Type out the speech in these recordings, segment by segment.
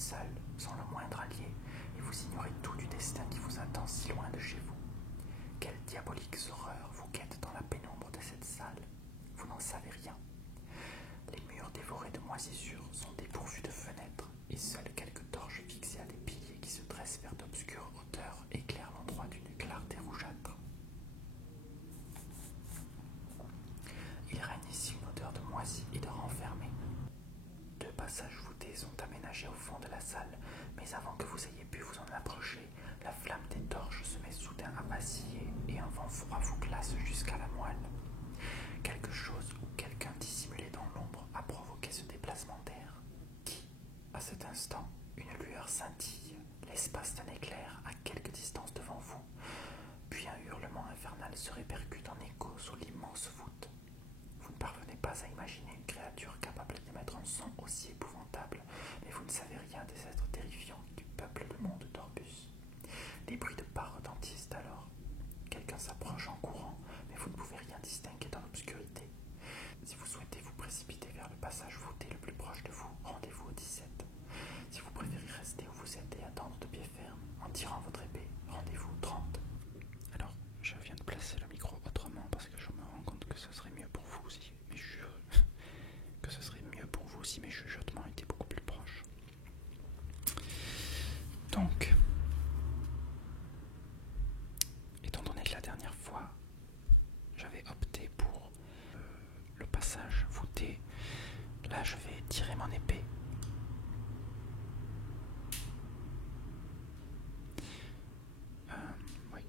seul, sans le moindre allié, et vous ignorez tout du destin qui vous attend si loin de chez vous. Quelle diabolique horreur vous guette dans la pénombre de cette salle? Vous n'en savez rien. Les murs dévorés de moisissures sont dépourvus de fenêtres, et seules quelques torches fixées à des piliers qui se dressent vers d'obscures hauteurs éclairent l'endroit d'une clarté rougeâtre. Il règne ici une odeur de moisi et de renfermé. 2 passages voûtés sont aménagés au fond de la salle, mais avant que vous ayez pu vous en approcher, la flamme des torches se met soudain à vaciller et un vent froid vous glace jusqu'à la moelle. Quelque chose ou quelqu'un dissimulé dans l'ombre a provoqué ce déplacement d'air. Qui, à cet instant, une lueur scintille, l'espace d'un éclair à quelque distance devant vous, puis un hurlement infernal se répercute en écho sous l'immense voûte. Vous ne parvenez pas à imaginer une créature capable d'émettre un son aussi épouvantable, mais vous ne savez rien des êtres terrifiants qui peuplent le monde d'Orbus. Des bruits de pas retentissent alors. Quelqu'un s'approche en courant, mais vous ne pouvez rien distinguer dans l'obscurité. Si vous souhaitez vous précipiter vers le passage voûté le plus proche de vous, rendez-vous au 17. Si vous préférez rester où vous êtes et attendre de pied ferme, en tirant votre épée, rendez-vous au 30. Alors, je viens de placer le micro autrement parce que je me rends compte que ce serait mieux pour vous si mes chuchotements étaient beaucoup plus proches. Donc, étant donné que la dernière fois, j'avais opté pour le passage voûté, là je vais tirer mon épée.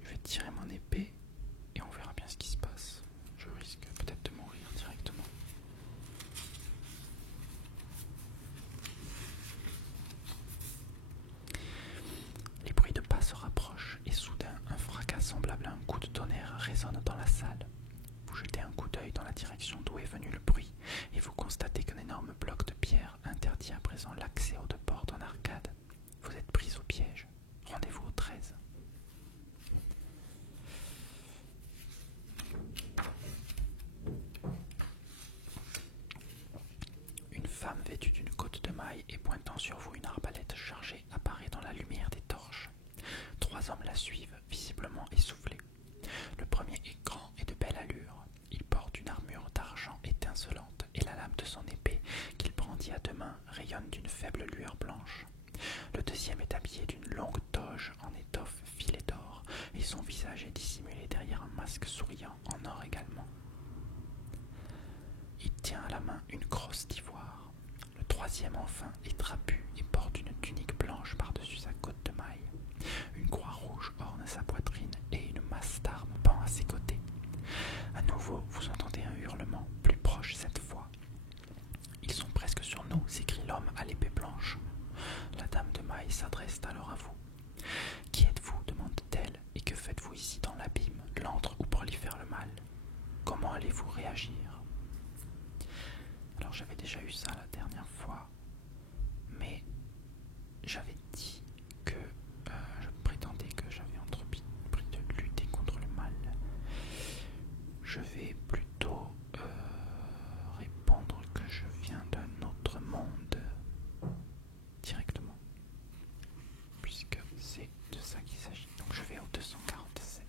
Je vais tirer mon épée et on verra bien ce qui se passe. Je risque peut-être de mourir directement. Les bruits de pas se rapprochent et soudain un fracas semblable à un coup de tonnerre résonne dans la salle. Vous jetez un coup d'œil dans la direction d'où est venu le bruit et vous constatez qu'un énorme bloc de pierre interdit à présent l'accès aux 2 portes en arcade. Vous êtes pris au piège. Rendez-vous au 13. Une femme vêtue d'une cotte de maille et pointant sur vous une arbalète chargée apparaît dans la lumière des torches. 3 hommes la suivent, visiblement essoufflés. Le premier est grand et de belle allure. Il porte une armure d'argent étincelante et la lame de son épée, qu'il brandit à 2 mains, rayonne d'une faible lueur blanche. Le deuxième est habillé d'une longue toge en étoffe filet d'or et son visage est dissimulé derrière un masque souriant en or également. Il tient à la main une crosse d'ivoire. Le troisième enfin est trapu et porte une tunique blanche par-dessus sa cotte de maille. Une croix rouge orne sa poitrine et une masse d'armes pend à ses côtés. À nouveau, vous entendez un hurlement, plus proche cette fois. Ils sont presque sur nous, s'écrie l'homme à l'épée blanche. La dame de maille s'adresse alors à vous. Qui êtes-vous demande-t-elle, et que faites-vous ici dans l'abîme, l'antre où prolifère le mal? Comment allez-vous réagir? Alors j'avais déjà eu ça la dernière fois, mais j'avais dit que je prétendais que j'avais entrepris de lutter contre le mal. Je vais plutôt répondre que je viens d'un autre monde directement, puisque c'est de ça qu'il s'agit. Donc je vais au 247.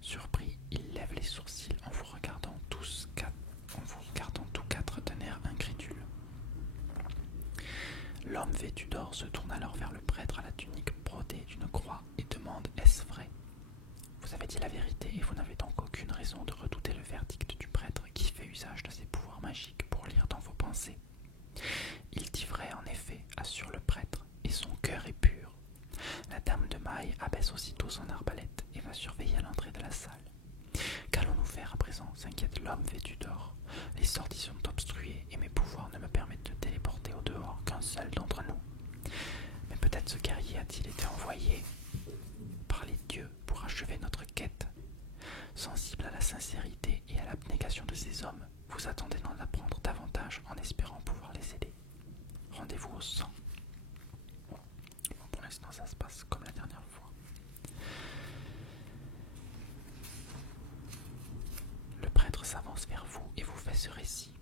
Surpris, il lève les sourcils en vous regardant tous quatre d'un air incrédule. L'homme vêtu d'or se tourne alors vers le prêtre à la tunique brodée d'une croix et demande « Est-ce vrai ?» Vous avez dit la vérité et vous n'avez donc aucune raison de redouter le verdict du prêtre qui fait usage de ses pouvoirs magiques pour lire dans vos pensées. Il dit vrai en effet, assure le prêtre, et son cœur est pur. La dame de maille abaisse aussitôt son arbalète et va surveiller à l'entrée de la salle. Qu'allons-nous faire à présent s'inquiète l'homme vêtu d'or. Les sorties sont obstruées et mes pouvoirs ne me permettent de téléporter au dehors qu'un seul d'entre nous. Mais peut-être ce guerrier a-t-il été envoyé par les dieux pour achever notre quête. Sensible à la sincérité et à l'abnégation de ces hommes, vous attendez d'en apprendre davantage en espérant pouvoir les aider. Rendez-vous au 100. Bon, pour l'instant, ça se passe comme la dernière fois. ce récit.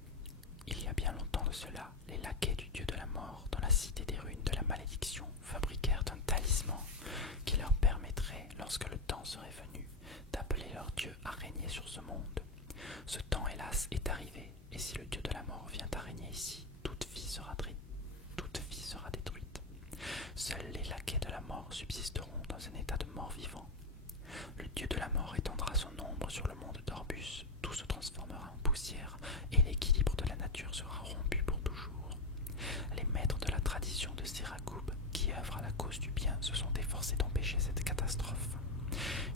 Il y a bien longtemps de cela, les laquais du dieu de la mort, dans la cité des ruines de la malédiction, fabriquèrent un talisman qui leur permettrait, lorsque le temps serait venu, d'appeler leur dieu à régner sur ce monde. Ce temps, hélas, est arrivé, et si le dieu de la mort vient à régner ici, toute vie sera détruite. Seuls les laquais de la mort subsisteront dans un état de mort vivant. Le dieu de la mort étendra son ombre sur le monde d'Orbus, tout se transformera en poussière, et l'équilibre de la nature sera rompu pour toujours. Les maîtres de la tradition de Siracoub, qui œuvrent à la cause du bien, se sont efforcés d'empêcher cette catastrophe.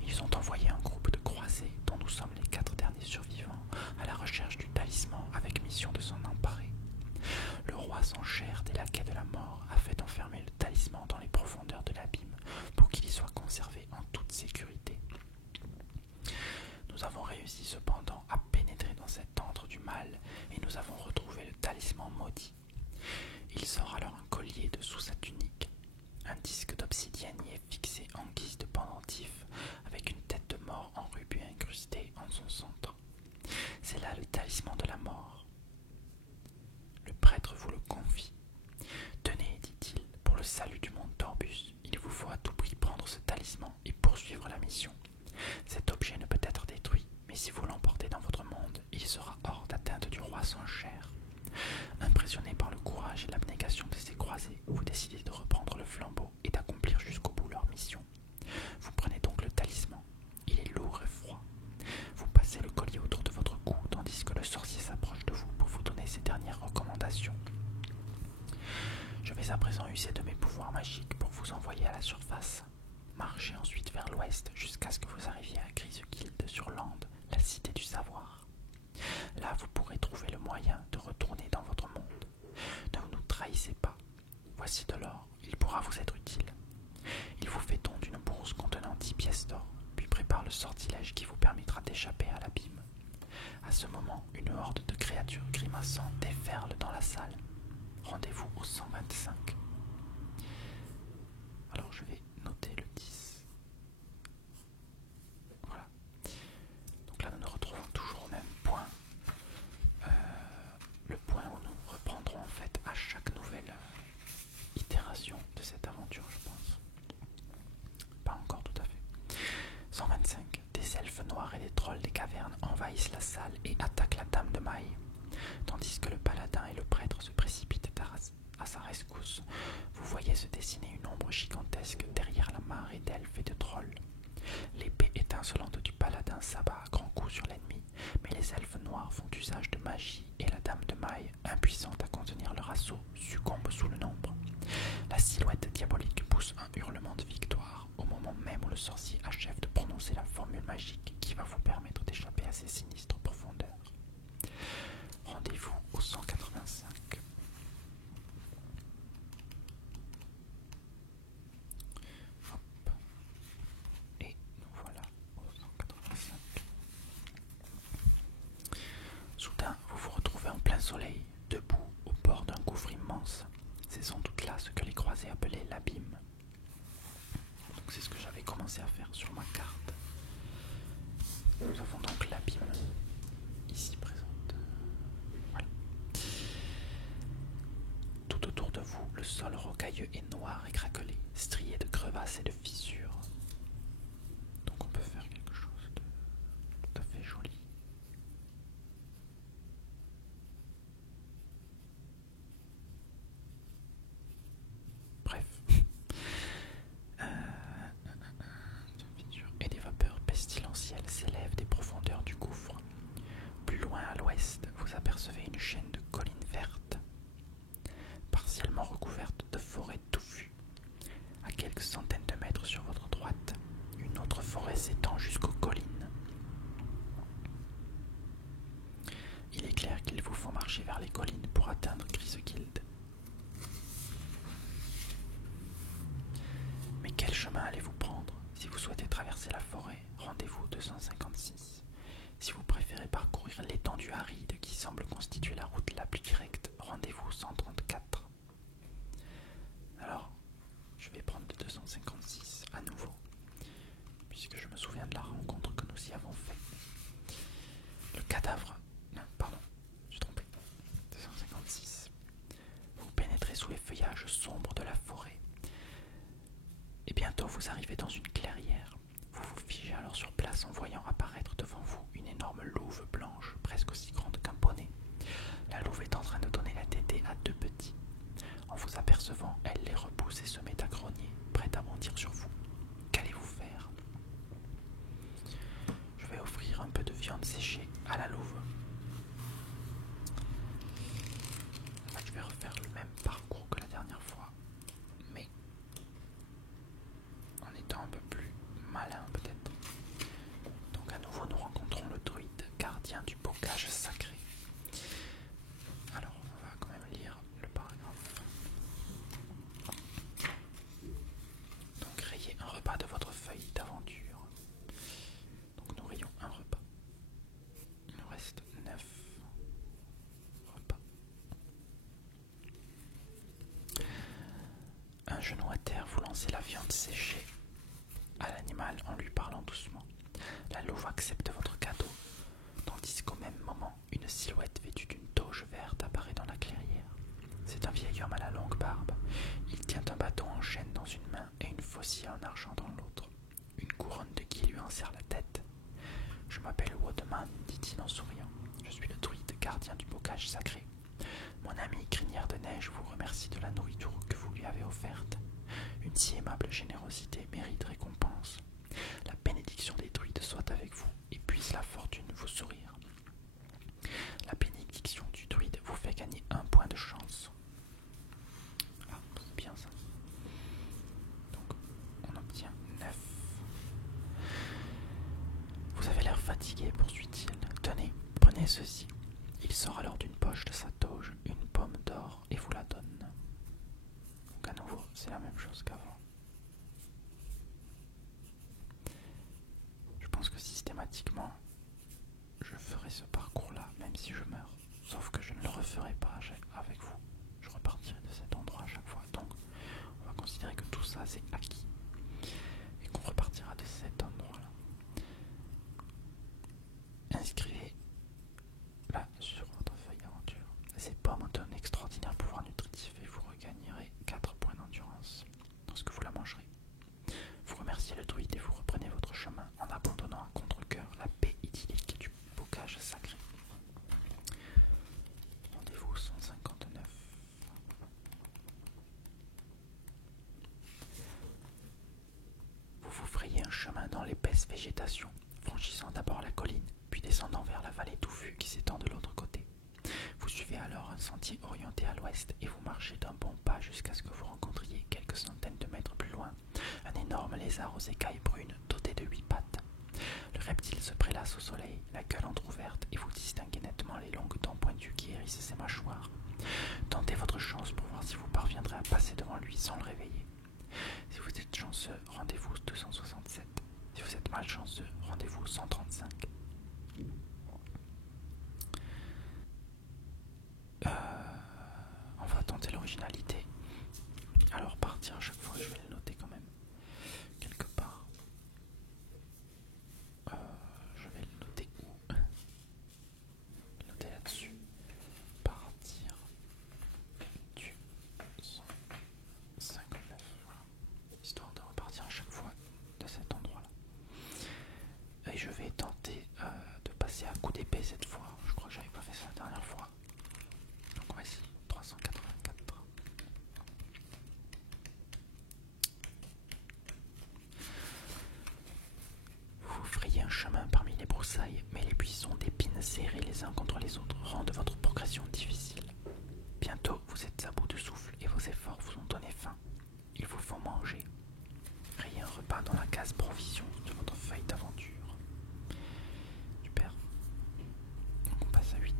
Ils ont envoyé un groupe de croisés, dont nous sommes les 4 derniers survivants, à la recherche du talisman avec mission de s'en emparer. Le roi sans chair des laquais de la mort a fait enfermer le talisman dans les profondeurs de l'abîme pour qu'il y soit conservé en toute sécurité. Nous avons réussi cependant à pénétrer dans cet antre du mal et nous avons retrouvé le talisman maudit. Il sort alors un collier de sous sa tunique. Un disque d'obsidienne y est fixé en guise de pendentif avec une tête de mort en rubis incrustée en son centre. C'est là le talisman de la mort. Le prêtre vous le confie. Tenez, dit-il, pour le salut du monde d'Orbus, il vous faut à tout prix prendre ce talisman et poursuivre la mission. Cet objet ne peut être détruit, mais si vous l'emportez dans votre monde, il sera hors d'atteinte du roi sans chair. Impressionné par le courage et l'abnégation de ces croisés, vous décidez de reprendre le flambeau et d'accomplir jusqu'au bout leur mission. Vous prenez donc le talisman. Il est lourd et froid. Vous passez le collier autour de votre cou tandis que le sorcier s'approche de vous pour vous donner ses dernières recommandations. Je vais à présent user de mes pouvoirs magiques pour vous envoyer à la surface. Marchez ensuite vers l'ouest jusqu'à ce que vous arriviez à Griseguilde sur Lande, la cité du savoir. Là, vous pourrez trouver le moyen de retourner dans votre monde. Ne nous trahissez pas. Voici de l'or, il pourra vous être utile. Il vous fait don d'une bourse contenant 10 pièces d'or, puis prépare le sortilège qui vous permettra d'échapper à l'abîme. À ce moment, une horde de créatures grimaçantes déferle dans la salle. Rendez-vous au 125. Alors je vais noter le 10. Voilà. Donc là nous nous retrouvons toujours au même point. Le point où nous reprendrons en fait à chaque nouvelle itération de cette aventure, je pense. Pas encore tout à fait. 125. Des elfes noirs et des trolls des cavernes envahissent la salle et attaquent la dame de maille. Tandis que le paladin et le prêtre se précipitent à sa rescousse, vous voyez se dessiner une ombre gigantesque derrière la marée d'elfes et de trolls. L'épée étincelante du paladin s'abat à grands coups sur l'ennemi, mais les elfes noirs font usage de magie et la dame de maille, impuissante à contenir leur assaut, succombe sous le nombre. La silhouette diabolique pousse un hurlement de victoire au moment même où le sorcier achève de prononcer la formule magique qui va vous permettre d'échapper à ces sinistres profondeurs. Rendez-vous au 185. Hop. Et nous voilà au 185. Soudain, vous vous retrouvez en plein soleil, debout au bord d'un gouffre immense. C'est sans doute là ce que les croisés appelaient l'abîme. Donc c'est ce que j'avais commencé à faire sur ma carte. Nous avons donc l'abîme ici présente. Voilà. Tout autour de vous, le sol rocailleux est noir et craquelé, strié de crevasses et de fissures. Donc on peut faire quelque chose de tout à fait joli. Bref. Et des vapeurs pestilentielles s'élèvent des profondeurs du gouffre. Plus loin à l'ouest, vous apercevez une chaîne de collines vertes, partiellement recouverte de forêts touffues. À quelques centaines de mètres sur votre droite, une autre forêt s'étend jusqu'aux collines. Il est clair qu'il vous faut marcher vers les collines pour atteindre Griseguilde. Mais quel chemin allez-vous prendre? Si vous souhaitez traverser la forêt, rendez-vous au 256. Si vous préférez parcourir l'étendue aride qui semble constituer la route la plus directe, rendez-vous au 134. Alors, je vais prendre le 256 à nouveau, puisque je me souviens de la rencontre que nous y avons faite. Le cadavre... Non, pardon. Bientôt vous arrivez dans une clairière. Vous vous figez alors sur place en voyant apparaître devant vous une énorme louve blanche, presque aussi grande qu'un poney. La louve est en train de donner la tétée à deux petits. En vous apercevant, elle les repousse et se met à grogner, prête à bondir sur vous. Qu'allez-vous faire? Je vais offrir un peu de viande séchée à la louve. Je vais refaire le même parcours que la dernière fois, mais en étant un peu plus malin peut-être. Donc à nouveau nous rencontrons le druide gardien du bocage sacré. Alors on va quand même lire le paragraphe. Donc rayez un repas de votre feuille d'aventure. Donc nous rayons un repas. Il nous reste 9 repas. Un genou à terre, vous lancez la viande séchée à l'animal en lui parlant doucement. La louve accepte votre cadeau, tandis qu'au même moment, une silhouette vêtue d'une toge verte apparaît dans la clairière. C'est un vieil homme à la longue barbe. Il tient un bâton en chêne dans une main et une faucille en argent dans l'autre. Une couronne de gui lui enserre la tête. « Je m'appelle Woodman, dit-il en souriant. Je suis le druide gardien du bocage sacré. Mon ami Crinière de Neige vous remercie de la nourriture que vous lui avez offerte. Une si aimable générosité mérite récompense. La bénédiction des druides soit avec vous et puisse la fortune vous sourire. La bénédiction du druide vous fait gagner 1 point de chance. » Ah, c'est bien ça. Donc, on obtient 9. Vous avez l'air fatigué, poursuit-il. Tenez, prenez ceci. Il sort alors d'une poche de sa toge une pomme d'or et vous la donne. Donc à nouveau, c'est la même chose qu'avant. Je pense que systématiquement, je ferai ce parcours-là, même si je meurs. Sauf que je ne le referai pas avec vous. Je repartirai de cet endroit à chaque fois. Donc, on va considérer que tout ça, c'est acquis. Et qu'on repartira de cet endroit-là. Inscrivez là sur votre feuille d'aventure. Ces pommes ont un extraordinaire pouvoir nutritif et vous regagnerez 4 points d'endurance lorsque vous la mangerez. Vous remerciez le druide et vous reprenez votre chemin en abandonnant à contre-cœur la paix idyllique du bocage sacré. Rendez-vous 159. Vous vous frayez un chemin dans l'épaisse végétation, franchissant d'abord la colline, puis descendant vers la vallée touffue qui s'étend de l'autre côté. Vous suivez alors un sentier orienté à l'ouest et vous marchez d'un bon pas jusqu'à ce que vous rencontriez quelques centaines de mètres plus loin un énorme lézard aux écailles brunes doté de 8 pattes. Le reptile se prélasse au soleil, la gueule entrouverte, et vous distinguez nettement les longues dents pointues qui hérissent ses mâchoires. Tentez votre chance pour voir si vous parviendrez à passer devant lui sans le réveiller. Si vous êtes chanceux, rendez-vous 267. Si vous êtes malchanceux, rendez-vous 135. On va tenter l'originalité. Alors partir à chaque fois, je vais le noter quand même. Quelque part. Je vais le noter où? Le noter là-dessus. Partir du 159. Voilà. Histoire de repartir à chaque fois de cet endroit-là. Et je vais tenter de passer à coup d'épée cette fois. Je crois que j'avais pas fait ça la dernière fois. Donc on va essayer 384. Vous frayez un chemin parmi les broussailles, mais les buissons d'épines serrés les uns contre les autres rendent votre progression difficile. Bientôt, vous êtes à bout de souffle et vos efforts vous ont donné faim. Il vous faut manger. Rayez un repas dans la case provision de votre feuille d'aventure. Super. Donc on passe à 8.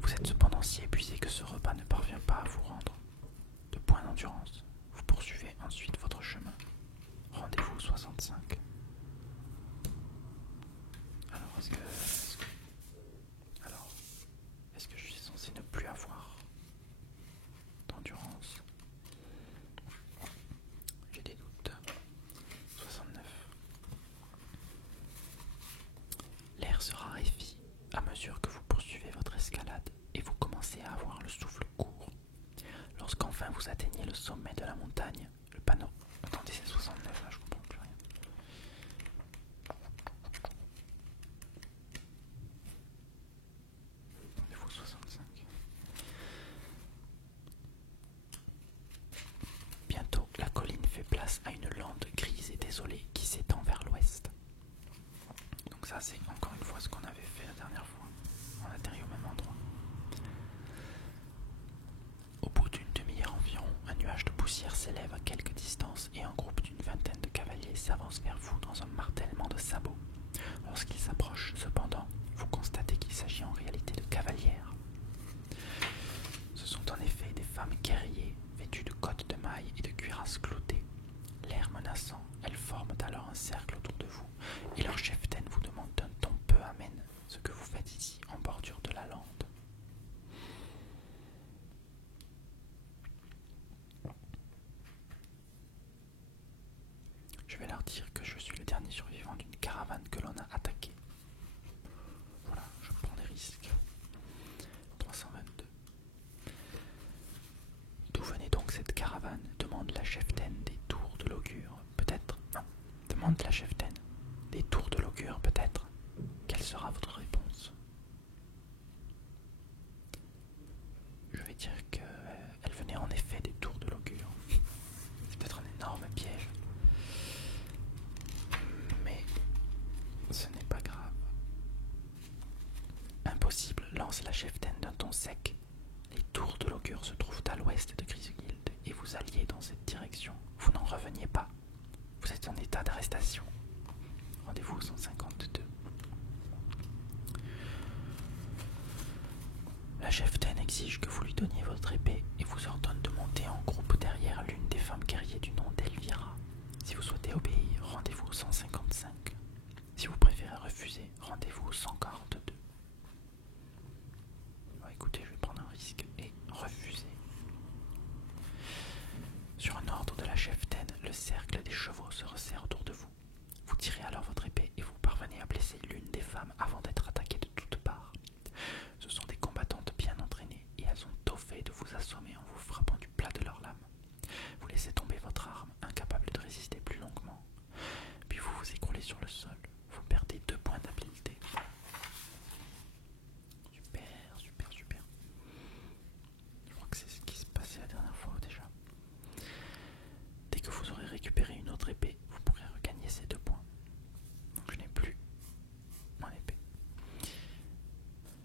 Vous êtes cependant si épuisé que ce repas ne parvient pas à vous rendre de points d'endurance. Vous poursuivez ensuite votre chemin. Rendez-vous 65. Alors, est-ce que je suis censé ne plus avoir d'endurance? J'ai des doutes. 69. L'air se raréfie à mesure que vous poursuivez votre escalade et vous commencez à avoir le souffle court. Lorsqu'enfin vous atteignez le sommet de la montagne, le panorama... ça c'est encore une fois ce qu'on avait fait la dernière fois. On atterrit au même endroit. Au bout d'une demi-heure environ, un nuage de poussière s'élève à quelque distance et un groupe d'une vingtaine de cavaliers s'avance vers vous dans un martèlement de sabots. Lorsqu'ils s'approchent, cependant, vous constatez qu'il s'agit en réalité de cavalières. Ce sont en effet des femmes guerriers, vêtues de cottes de mailles et de cuirasses cloutées. L'air menaçant, elles forment alors un cercle autour de vous, et leur cheftaine vous demande d'un ton peu amène ce que vous faites ici en bordure de la lande. Je vais leur dire que je suis le dernier survivant d'une caravane que l'on a attaquée. Voilà, je prends des risques. 322. D'où venait donc cette caravane? Demande la cheftaine des tours de l'augure. Peut-être? Non. Demande la cheftaine des tours de l'augure, peut-être? Quelle sera votre réponse? Je vais dire qu'elle venait en effet des tours de l'augure. C'est peut-être un énorme piège. Mais ce n'est pas grave. Impossible, lance la cheftaine d'un ton sec. Les tours de l'augure se trouvent à l'ouest de Grisguilde et vous alliez dans cette direction. Vous n'en reveniez pas. Vous êtes en état d'arrestation. Rendez-vous au 152. La cheftaine exige que vous lui donniez votre épée et vous ordonne de monter en groupe derrière l'une des femmes guerriers du nom d'Elvira. Si vous souhaitez obéir, rendez-vous au 155. Si vous préférez refuser, rendez-vous au 142. Bon, écoutez, je vais prendre un risque et refuser. Sur un ordre de la cheftaine, le cercle des chevaux se resserre autour de vous. Vous tirez alors votre épée et vous parvenez à blesser l'une des femmes avant d'être attaquée de toutes parts. Ce sont des combattantes bien entraînées et elles ont tôt fait de vous assommer en vous frappant du plat de leurs lames. Vous laissez tomber votre arme, incapable de résister plus longuement. Puis vous vous écroulez sur le sol. Vous perdez 2 points d'habileté. Super. Je crois que c'est ce qui se passait la dernière fois déjà. Dès que vous aurez récupéré une autre épée, vous pourrez regagner ces 2 points. Donc je n'ai plus mon épée.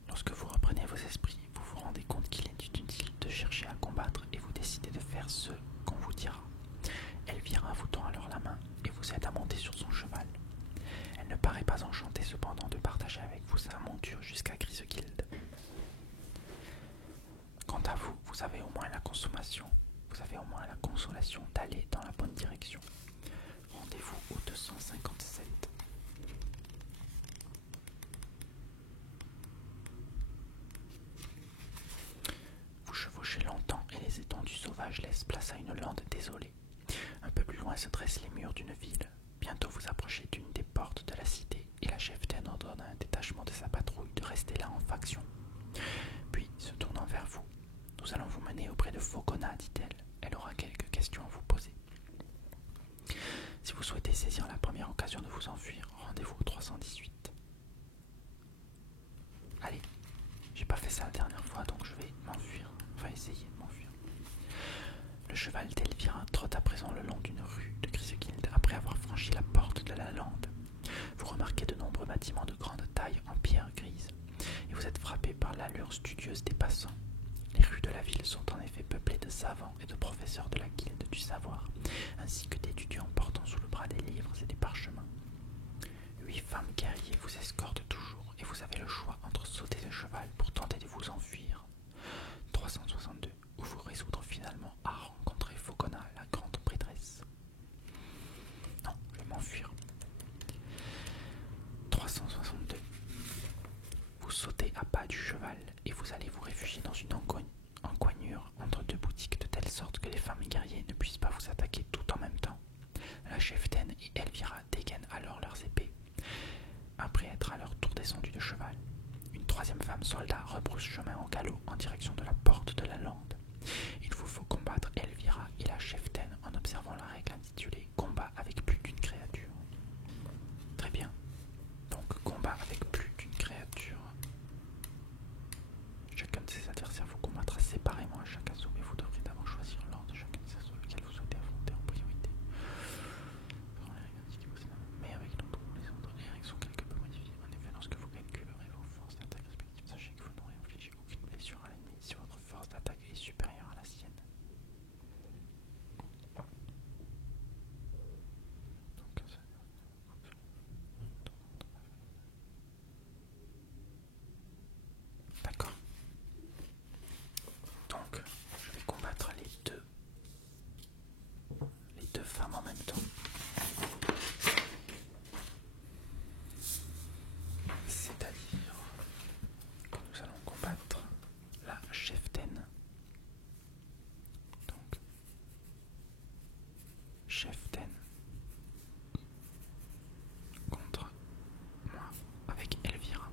Lorsque vous reprenez vos esprits, vous vous rendez compte qu'il est inutile de chercher à combattre et vous décidez de faire ce qu'on vous dira. Elvira vous tend alors la main et vous aide à monter sur son cheval. Elle ne paraît pas enchantée cependant de partager avec vous sa monture jusqu'à Grisguilde. Quant à vous, vous avez au moins la consolation d'aller dans la bonne direction. Rendez-vous au 257. Vous chevauchez longtemps et les étendues sauvages laissent place à une lande désolée. Un peu plus loin se dressent les murs d'une ville. Bientôt vous approchez d'une des portes de la cité et la cheftaine ordonne à un détachement de sa patrouille de rester là en faction. Puis, se tournant vers vous, nous allons vous mener auprès de Faucona, dit-elle. Elle aura quelques questions à vous poser. Si vous souhaitez saisir la première occasion de vous enfuir, rendez-vous au 318. Allez, j'ai pas fait ça la dernière fois, donc je vais m'enfuir. Enfin, essayer de m'enfuir. Le cheval d'Elvira trotte à présent le long d'une rue de Grisguilde après avoir franchi la porte de la lande. Vous remarquez de nombreux bâtiments de grande taille en pierre grise et vous êtes frappé par l'allure studieuse des passants. Les rues de la ville sont en effet peuplées de savants et de professeurs de la guilde du savoir, ainsi que d'étudiants portant sous le bras des livres et des parchemins. 8 femmes guerriers vous escortent toujours et vous avez le choix entre sauter de cheval pour tenter de vous enfuir. 362, ou vous résoudre finalement à rencontrer Faucona, la grande prêtresse. Non, je vais m'enfuir. 362. Vous sautez à pas du cheval et vous allez vous réfugier dans une encoignure entre 2 boutiques de telle sorte que les femmes guerriers ne puissent pas vous attaquer tout en même temps. La cheftaine et Elvira femmes en même temps. C'est-à-dire que nous allons combattre la cheftaine. Donc, cheftaine contre moi avec Elvira.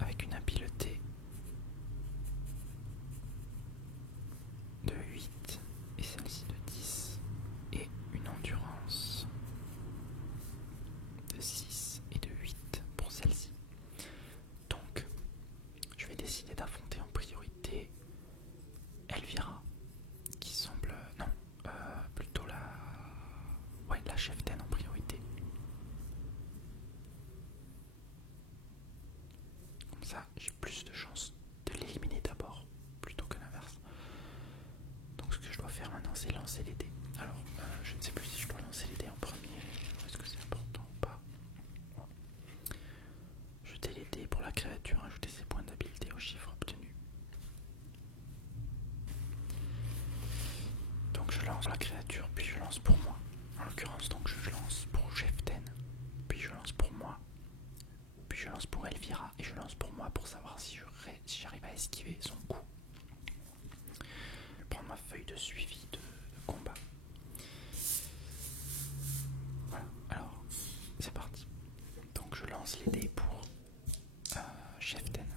Avec une habileté de 8 et celle-ci de 10 et une endurance de 6 et de 8 pour celle-ci. Donc, je vais décider d'affronter en priorité Elvira, qui semble... non, plutôt la cheftaine en priorité. Comme ça, j'ai plus de chances de l'éliminer d'abord, plutôt que l'inverse. Donc ce que je dois faire maintenant, c'est lancer les dés. Alors, je ne sais plus si je dois lancer les dés en premier, est-ce que c'est important ou pas. Jeter les dés pour la créature, ajouter ses points d'habileté aux chiffres obtenus. Donc je lance la créature, puis je lance pour moi. En l'occurrence, donc je lance pour Cheftaine, puis je lance pour moi, puis je lance pour Elvira, et je lance pour moi pour savoir si j'arrive à esquiver son coup. Je vais prendre ma feuille de suivi de combat. Voilà, alors c'est parti. Donc je lance les dés pour Cheftaine.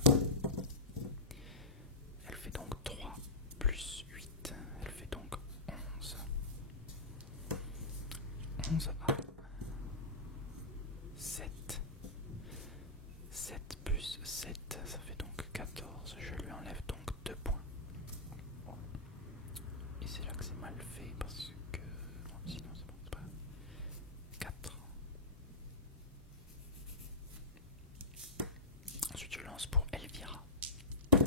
Elle fait donc 3 plus 8, elle fait donc 11. 11 à 7. 7 plus 7, ça fait donc 14. Je lui enlève donc 2 points. Et c'est là que c'est mal fait parce que... bon, sinon c'est bon, c'est pas... 4. Ensuite je lance pour Elvira. Donc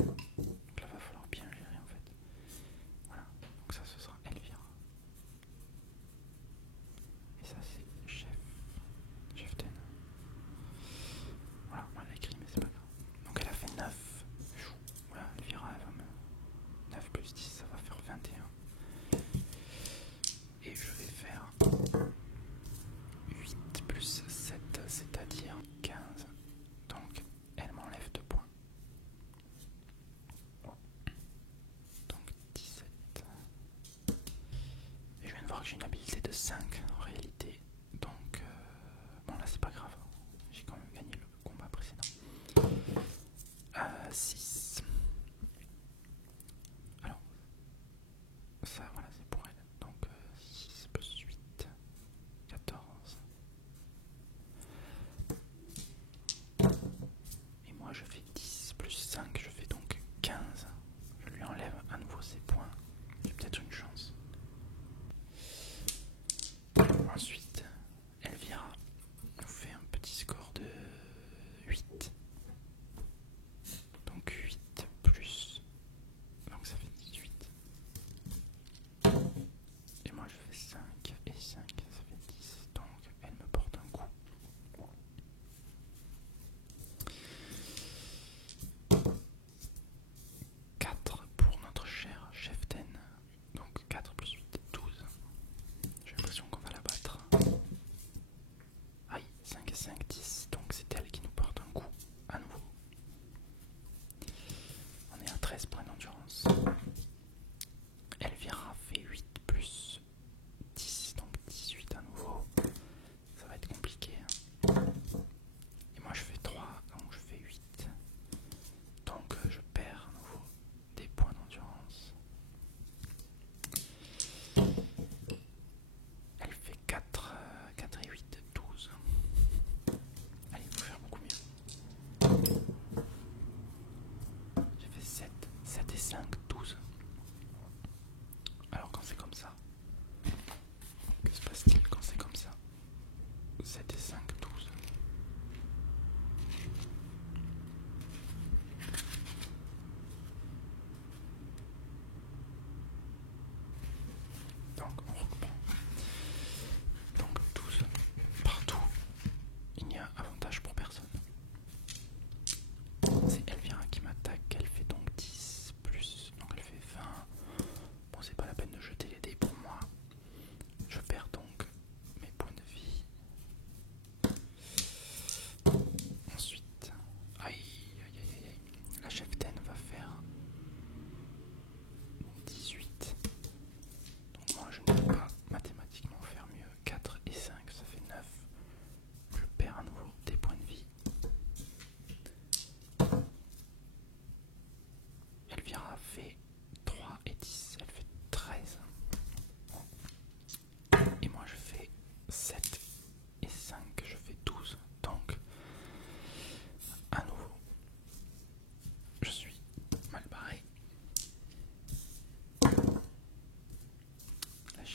là va falloir bien gérer en fait. Voilà, donc ça ce sera Elvira. Et ça c'est Cheftaine. Voilà, on l'a écrit mais c'est pas grave. Donc elle a fait 9. Voilà, Elvira elle va me... 9 plus 10 ça va faire 21. Et je vais faire 8 plus 7, c'est-à-dire 15. Donc elle m'enlève 2 points. Donc 17. Et je viens de voir que j'ai une habilité de 5 en réalité. Donc bon là c'est pas grave. J'ai quand même gagné le combat précédent. 6. Alors ça voilà c'est pour elle. Donc 6 plus 8. 14. Et moi je fais 10 plus 5, je fais donc 15. Je lui enlève à nouveau ses points. J'ai peut-être une chance. Ensuite, Elvira nous fait un petit score de 8. Donc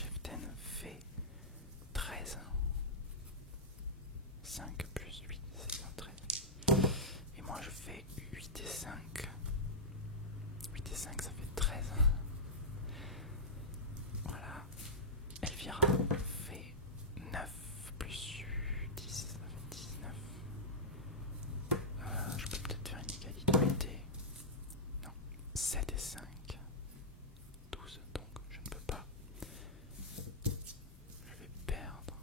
cheftaine fait 13. 5 plus 8, c'est 13. Et moi je fais 8 et 5. 8 et 5, ça fait 13. Voilà. Elvira fait 9 plus 10, ça fait 19. Je peux peut-être faire une égalité. Non. 7 et 5. 12, donc je ne peux pas. Je vais perdre.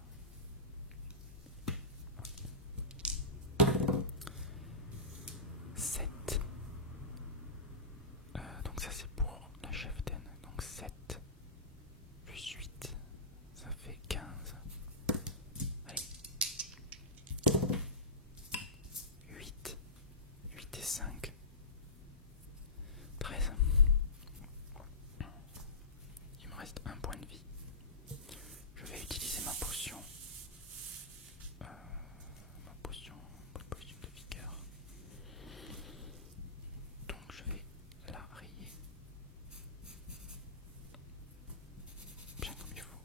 7. Donc ça c'est pour la cheftaine. Donc 7 plus 8, ça fait 15. Allez. 8. 8 et 5. 13. Il me reste un point de vie. Je vais utiliser ma potion. Ma potion de vigueur. Donc je vais la rayer bien comme il faut.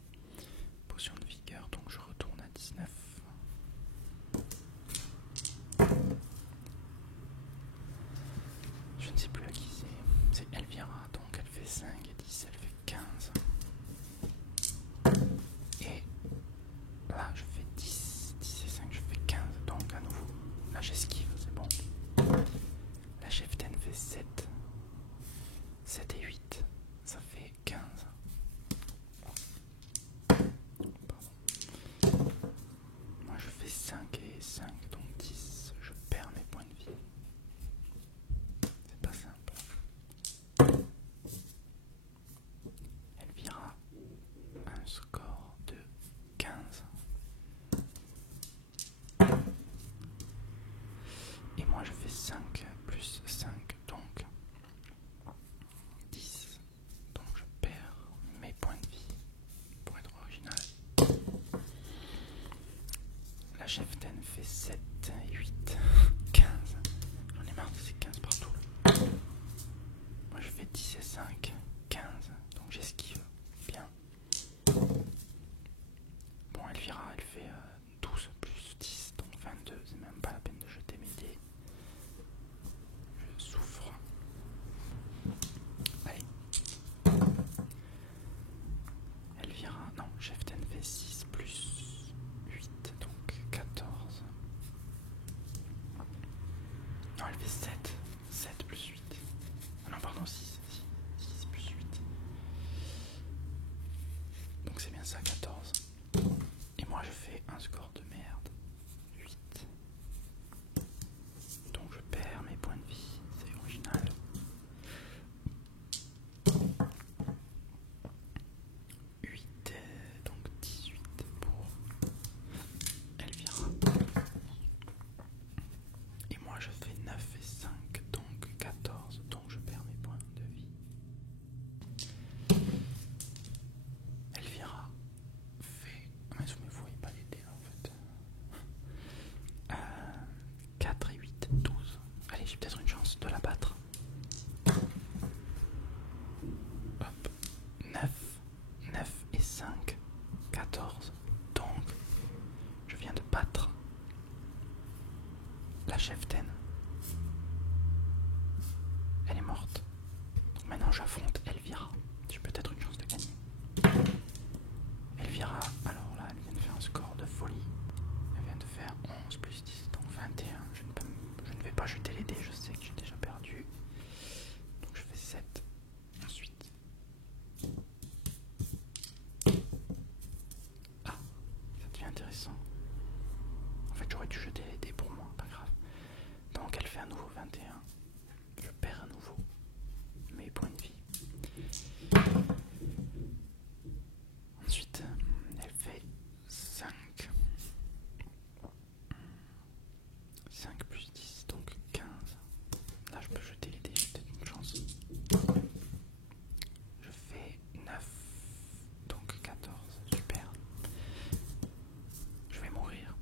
Potion de vigueur, donc je retourne à 19. Je ne sais plus à qui c'est. C'est Elvira, donc elle fait 5 et 10, elle fait 15. Et là je fais 10, 10 et 5, je fais 15. Donc à nouveau, là j'esquive, c'est bon. La cheftaine fait 7. 7 et 8, ça fait 15. Pardon. Moi je fais 5 et 5, donc 10. Je perds mes points de vie. C'est pas simple. Elvira a un score de 15. Et moi je fais 5 plus 5, donc 10. Donc je perds mes points de vie. Pour être original. La cheftaine fait 7, 8, 15. J'en ai marre de ces 15 partout. Moi je fais 10 et 5, 15. Donc j'esquive bien. Bon, Elvira elle fait 12 plus 10, donc 22. C'est même pas la peine de jeter mes dés. Je souffre. Allez. Elvira, non, cheftaine fait 6 plus 8, donc 14. Non, elle fait 7. 7 plus 8. Ah non, pardon, 6. 6 plus 8. Donc c'est bien ça, 14. Et moi je fais un score de merde. 8. Donc je perds mes points de vie. C'est original. 8, donc 18 pour Elvira. Et moi je fais 9 et 5, donc 14, donc je perds mes points de vie. Elvira fait... Mais vous ne voyez pas les dés en fait. 4 et 8, 12. Allez, j'ai peut-être une chance de la battre. Hop. 9 et 5, 14. Donc, je viens de battre la cheftaine. Elle est morte. Donc maintenant, j'affronte Elvira. J'ai peut-être une chance de gagner. Elvira, alors là, elle vient de faire un score de folie. Elle vient de faire 11 plus 10, donc 21. Je ne vais pas jeter les dés, je sais que j'ai déjà perdu. Donc je fais 7. Ensuite. Ah, ça devient intéressant. En fait, j'aurais dû jeter les dés pour moi, pas grave. Donc elle fait à nouveau 21. Je perds à nouveau mes points de vie. Ensuite, elle fait 5. 5 plus 10, donc 15. Là, je peux jeter les dés, j'ai peut-être une chance. Je fais 9, donc 14. Super. Je vais mourir.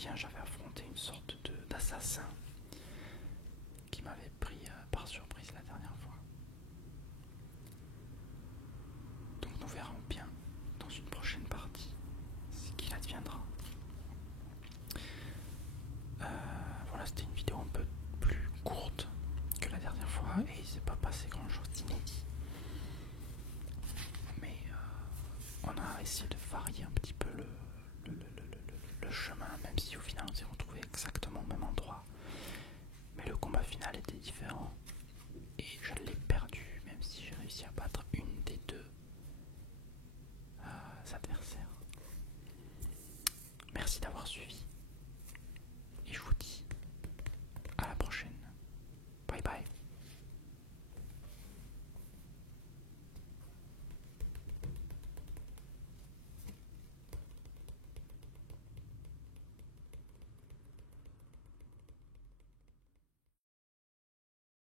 bien j'avais affronté une sorte d'assassin qui m'avait pris par surprise la dernière fois. Donc nous verrons bien dans une prochaine partie ce qu'il adviendra. Voilà, c'était une vidéo un peu plus courte que la dernière fois et il s'est pas passé grand chose d'inédit. Mais on a essayé de varier un petit peu le chemin, même si au final on s'est retrouvé exactement au même endroit. Mais le combat final était différent et je l'ai perdu, même si j'ai réussi à battre une des deux adversaires. Merci d'avoir suivi.